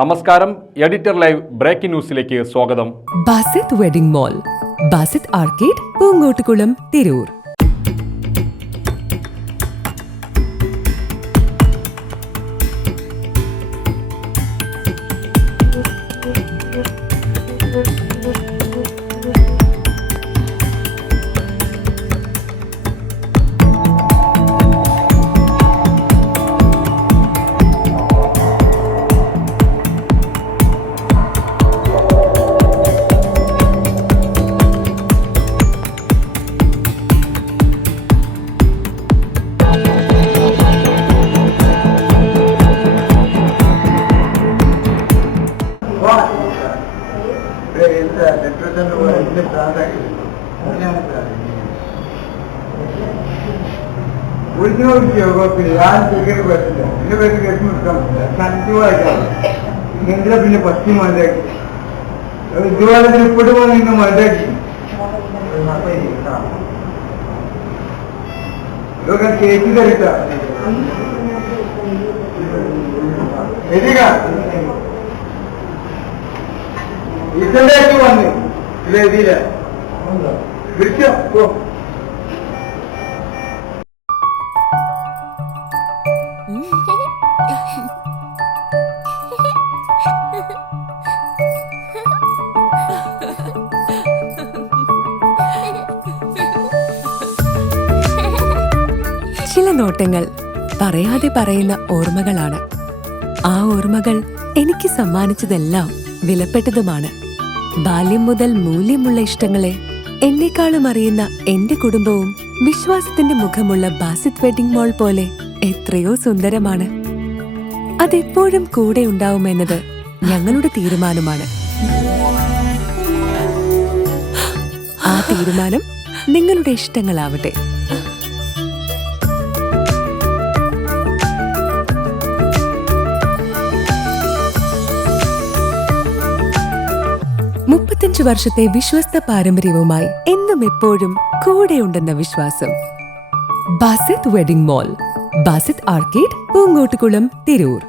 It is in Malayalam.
നമസ്കാരം. എഡിറ്റർ ലൈവ് ബ്രേക്കിംഗ് ന്യൂസിലേക്ക് സ്വാഗതം. Basith wedding mall, Basith arcade, Poonkottukulam, Tirur. പിന്നെ പശ്ചിമ മതിയാക്കി ഇതുപോലെ ഇപ്പോഴും നിങ്ങൾ മതിയാക്കി ഇതൊക്കെ കേക്ക് തരിക ഇതിലേക്ക് വന്ന് ഇതില വിളിച്ചോ. ചില നോട്ടങ്ങൾ പറയാതെ പറയുന്ന ഓർമ്മകളാണ്. ആ ഓർമ്മകൾ എനിക്ക് സമ്മാനിച്ചതെല്ലാം വിലപ്പെട്ടതുമാണ്. ബാല്യം മുതൽ മൂല്യമുള്ള ഇഷ്ടങ്ങളെ എന്നെക്കാളും അറിയുന്ന എന്റെ കുടുംബവും വിശ്വാസത്തിന്റെ മുഖമുള്ള ബാസിത് വെഡിംഗ് മോൾ പോലെ എത്രയോ സുന്ദരമാണ്. അതെപ്പോഴും കൂടെ ഉണ്ടാവുമെന്നത് ഞങ്ങളുടെ തീരുമാനമാണ്. ആ തീരുമാനം നിങ്ങളുടെ ഇഷ്ടങ്ങളാവട്ടെ. വർഷത്തെ വിശ്വസ്ത പാരമ്പര്യവുമായി എന്നും എപ്പോഴും കൂടെയുണ്ടെന്ന വിശ്വാസം. Basith wedding mall, Basith arcade, Poonkottukulam, Tirur.